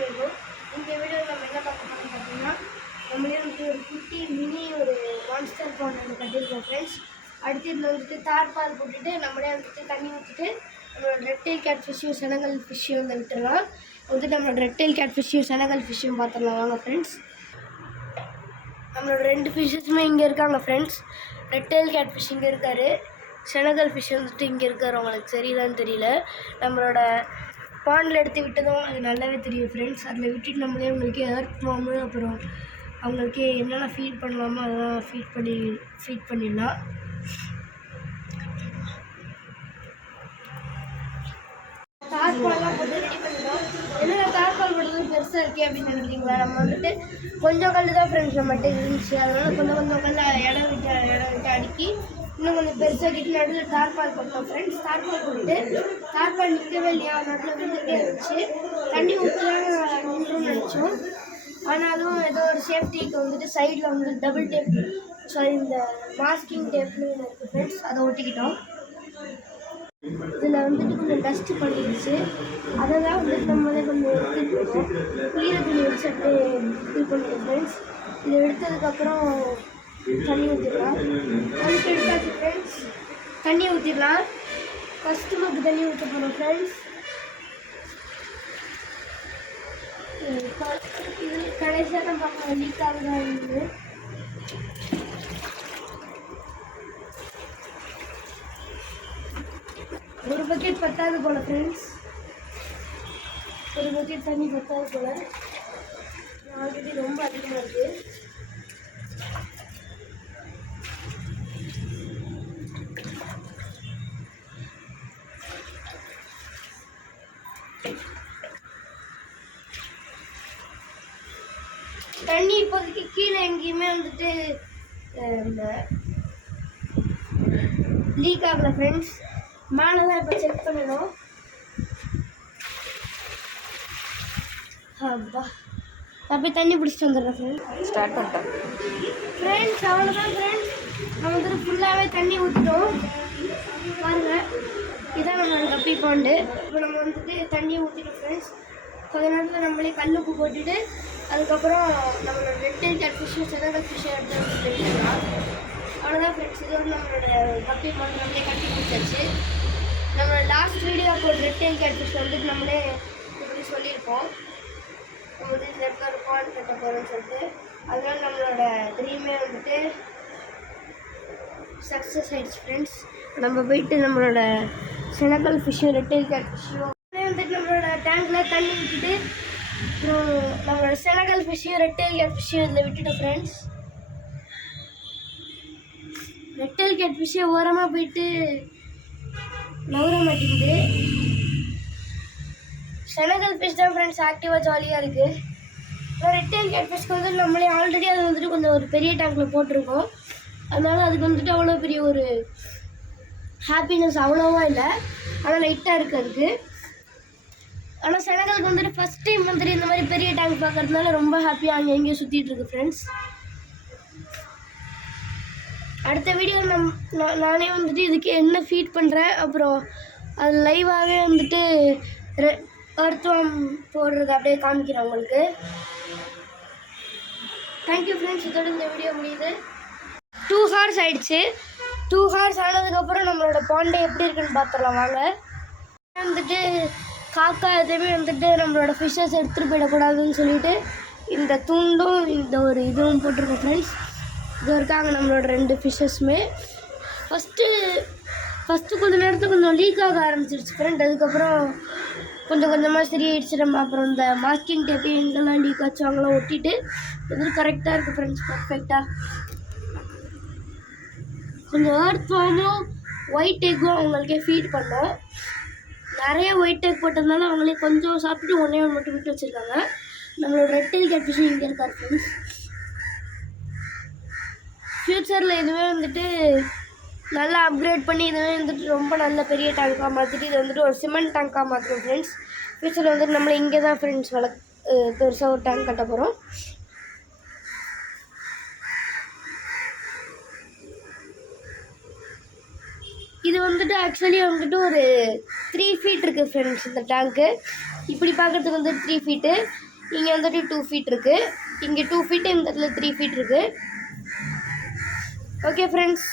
பண்ணியிருக்கோம். இந்த வீடியோவில் நம்ம என்ன பார்க்க போகிறோம்னு பார்த்தீங்கன்னா, நம்மளே வந்துட்டு ஒரு குட்டி மினி ஒரு மான்ஸ்டர் பாண்ட் ஒன்று கட்டியிருக்கோம் ஃப்ரெண்ட்ஸ். அடுத்து இதில் வந்துட்டு தார்பால் போட்டுட்டு நம்மளே வந்துட்டு தண்ணி ஊற்றிட்டு நம்மளோட ரெட்டைல் கேட் ஃபிஷ்ஷையும் செனகல் ஃபிஷ்ஷையும் வந்து விட்டுடலாம். வந்துட்டு நம்மளோட ரெட்டைல் கேட் ஃபிஷ்ஷையும் செனகல் ஃபிஷ்ஷையும் பார்த்துடலாம் வாங்க ஃப்ரெண்ட்ஸ். நம்மளோட 2 ஃபிஷ்ஷஸுமே இங்கே இருக்காங்க ஃப்ரெண்ட்ஸ். ரெட்டைல் கேட் ஃபிஷ் இங்கே இருக்கார், செனகல் ஃபிஷ் வந்துட்டு இங்கே இருக்கார். அவங்களுக்கு சரிதான்னு தெரியல. நம்மளோட பாண்டில் எடுத்து விட்டதும் அது நல்லாவே தெரியும் ஃப்ரெண்ட்ஸ். அதில் விட்டுட்டு நம்மளே அவங்களுக்கு எர்த் வார்மு அப்புறம் அவங்களுக்கு என்னென்ன ஃபீட் பண்ணலாமோ அதெல்லாம் ஃபீட் பண்ணிடலாம். தார்பால்லாம் போட்டு ரெடி பண்ணிடலாம். என்னென்ன தார்பால் போடுறது பெருசாக இருக்கே அப்படின்னு நினைக்கிறீங்களா? நம்ம வந்துட்டு கொஞ்சம் கல் தான் ஃப்ரெண்ட்ஸ் நம்மகிட்ட இருந்துச்சு. அதனால கொஞ்சம் கல் இடம் விட்டு அடுக்கி இன்னும் கொஞ்சம் பெருசாகிட்டு நடுவில் தார்பால் போட்டோம் ஃப்ரெண்ட்ஸ். தார்பால் போட்டு தார்பால் நிற்கவே இல்லையா, நடுவில் விழுந்துகிட்டே இருந்துச்சு. தண்ணி ஊற்றிலாம் நின்றுன்னு நினச்சோம். ஆனாலும் ஏதோ ஒரு சேஃப்டிக்கு வந்துட்டு சைடில் வந்து டபுள் டேப் இந்த மாஸ்கிங் டேப்னு இருக்குது ஃப்ரெண்ட்ஸ், அதை ஒட்டிக்கிட்டோம். இதில் வந்துட்டு கொஞ்சம் டஸ்ட்டு பண்ணிடுச்சு. அதை தான் வந்துட்டு நம்மளே கொஞ்சம் எடுத்துகிட்டு ஈரத்துணி வச்சு அப்படியே இது பண்ணிடுவோம் ஃப்ரெண்ட்ஸ். இதை எடுத்ததுக்கப்புறம் தண்ணி ஊற்றிடலாம். அதுக்கு எடுத்தாச்சு ஃப்ரெண்ட்ஸ். தண்ணி ஊற்றிடலாம். ஃபஸ்ட்டு மக்கு தண்ணி ஊற்ற போகிறோம் ஃப்ரெண்ட்ஸ். இது கடைசியாக தான் பார்க்கலாம் லீக் ஆகுதா இருந்து. ஒரு பக்கெட் பத்தாது போல் ஃப்ரெண்ட்ஸ். ஒரு பக்கெட் தண்ணி பத்தாது போல். ஆல்ரெடி ரொம்ப அதிகமாக இருக்குது. தண்ணி இப்போதைக்கு கீழே எங்கேயுமே வந்துட்டு லீக் ஆகலை ஃப்ரெண்ட்ஸ். மேலே தான் இப்போ செக் பண்ணணும். அப்பா நான் போய் தண்ணி பிடிச்சிட்டு வந்துடுறேன் ஃப்ரெண்ட்ஸ். ஸ்டார்ட் பண்ணிட்டேன் ஃப்ரெண்ட்ஸ். அவ்வளோதான் ஃப்ரெண்ட்ஸ், நம்ம வந்துட்டு ஃபுல்லாகவே தண்ணி ஊற்றிட்டோம் பாருங்கள். இதான் நம்மளோட கப்பி பாண்டு. இப்போ நம்ம வந்துட்டு தண்ணியை ஊற்றிட்டோம் ஃப்ரெண்ட்ஸ். கொஞ்ச நேரத்தில் நம்மளே கல்லுப்பு போட்டுட்டு அதுக்கப்புறம் நம்மளோட ரெட்டைல் கேட் ஃபிஷ்ஷு செனகல் ஃபிஷ்ஷை எடுத்து வச்சுக்கலாம். அவ்வளோதான் ஃப்ரெண்ட்ஸ். இதோட நம்மளோட கப்பி பாண்டு நம்மளே கட்டி பிடிச்சாச்சு. நம்மளோட லாஸ்ட் வீடியோ போட்டு ரெட்டைல் கேட் ஃபிஷ் வந்துட்டு நம்மளே இப்படி சொல்லியிருக்கோம். நம்ம வந்து இந்த இடத்துல ஒரு பாண்ட் கட்ட போகிறோம்னு சொல்லிட்டு. அதனால நம்மளோட ட்ரீமே வந்துட்டு சக்ஸஸ் ஆகிடுச்சு ஃப்ரெண்ட்ஸ். நம்ம போயிட்டு நம்மளோட செனகல் ஃபிஷ்ஷும் ரெட்டைல் கேட் ஃபிஷ்ஷும் வந்துட்டு நம்மளோட டேங்கில் தண்ணி விட்டுட்டு அப்புறம் நம்மளோட செனகல் ஃபிஷ்ஷையும் ரெட்டைல் கேட் ஃபிஷ்ஷையும் இதில் விட்டுட்டோம் ஃப்ரெண்ட்ஸ். ரெட்டைல் கேட் ஃபிஷ்ஷை ஓரமாக போயிட்டு நவர மாட்டேங்குது. செனகல் ஃபிஷ் தான் ஃப்ரெண்ட்ஸ் ஆக்டிவாக ஜாலியாக இருக்குது. ரெட்டைல் கேட் ஃபிஷ்க்கு வந்து நம்மளே ஆல்ரெடி அது வந்துட்டு கொஞ்சம் ஒரு பெரிய டேங்கில் போட்டிருக்கோம். அதனால அதுக்கு வந்துட்டு அவ்வளோ பெரிய ஒரு ஹாப்பினஸ் அவ்வளோவா இல்லை, ஆனால் லைட்டாக இருக்குது அதுக்கு. ஆனால் செனகலுக்கு வந்துட்டு ஃபஸ்ட் டைம் வந்துட்டு இந்த மாதிரி பெரிய டேங்க் பார்க்கறதுனால ரொம்ப ஹாப்பியாக அங்கே எங்கேயும் சுற்றிட்டு இருக்கு ஃப்ரெண்ட்ஸ். அடுத்த வீடியோ நானே வந்துட்டு இதுக்கு என்ன ஃபீட் பண்ணுறேன் அப்புறம் அது லைவாகவே வந்துட்டு எர்த் வார்ம் போடுறது அப்படியே காமிக்கிறேன் உங்களுக்கு. Thank you friends. இதோட இந்த வீடியோ முடியுது. 2 hours ஆகிடுச்சு. 2 hours ஆனதுக்கப்புறம் நம்மளோட பாண்டே எப்படி இருக்குன்னு பார்த்துடலாம் வாங்க. வந்துட்டு காக்கா எதுவுமே வந்துட்டு நம்மளோட ஃபிஷ்ஷஸ் எடுத்துகிட்டு போயிடக்கூடாதுன்னு சொல்லிட்டு இந்த துண்டும் இந்த ஒரு இதுவும் போட்டிருக்கோம் ஃப்ரெண்ட்ஸ். இது இருக்காங்க நம்மளோட 2 ஃபிஷ்ஷஸுமே. ஃபஸ்ட்டு கொஞ்சம் நேரத்துக்கு கொஞ்சம் லீக் ஆக ஆரம்பிச்சிருச்சு ஃப்ரெண்ட். அதுக்கப்புறம் கொஞ்சம் கொஞ்சமாக சரியாயிடுச்சு. நம்ம அப்புறம் இந்த மாஸ்கிங் டேப்பு எங்கெல்லாம் லீக் ஆச்சு அவங்களாம் ஒட்டிட்டு இது கரெக்டாக இருக்குது ஃப்ரெண்ட்ஸ், பர்ஃபெக்டாக. கொஞ்சம் எர்த் வார்மும் ஒயிட் எக்கும் அவங்களுக்கே ஃபீட் பண்ணோம். நிறைய ஒயிட் எக் போட்டதுனால அவங்களே கொஞ்சம் சாப்பிட்டுட்டு ஒன்றே ஒன்று மட்டும் விட்டு வச்சுருக்காங்க. நம்மளோட ரெட்டைல் கேட் ஃபிஷ்ஷும் இங்கே இருக்கார் ஃப்ரெண்ட்ஸ். ஃப்யூச்சரில் இதுவே வந்துட்டு நல்லா அப்கிரேட் பண்ணி இதுவே வந்துட்டு ரொம்ப நல்ல பெரிய டேங்காக மாற்றிட்டு இது வந்துட்டு ஒரு சிமெண்ட் டேங்காக மாற்றுறோம் ஃப்ரெண்ட்ஸ். ஃப்யூச்சரில் வந்துட்டு நம்மளை இங்கே தான் ஃப்ரெண்ட்ஸ் பெருசாக ஒரு டேங்க் கட்ட போகிறோம். இது வந்துட்டு ஆக்சுவலி வந்துட்டு ஒரு 3 feet இருக்குது ஃப்ரெண்ட்ஸ் இந்த டேங்க்கு. இப்படி பார்க்குறதுக்கு வந்து 3 feet. இங்கே வந்துட்டு 2 ஃபீட் இருக்குது. இங்கே 2 ஃபீட்டு, இந்த இடத்துல 3 ஃபீட் இருக்குது. Okay friends.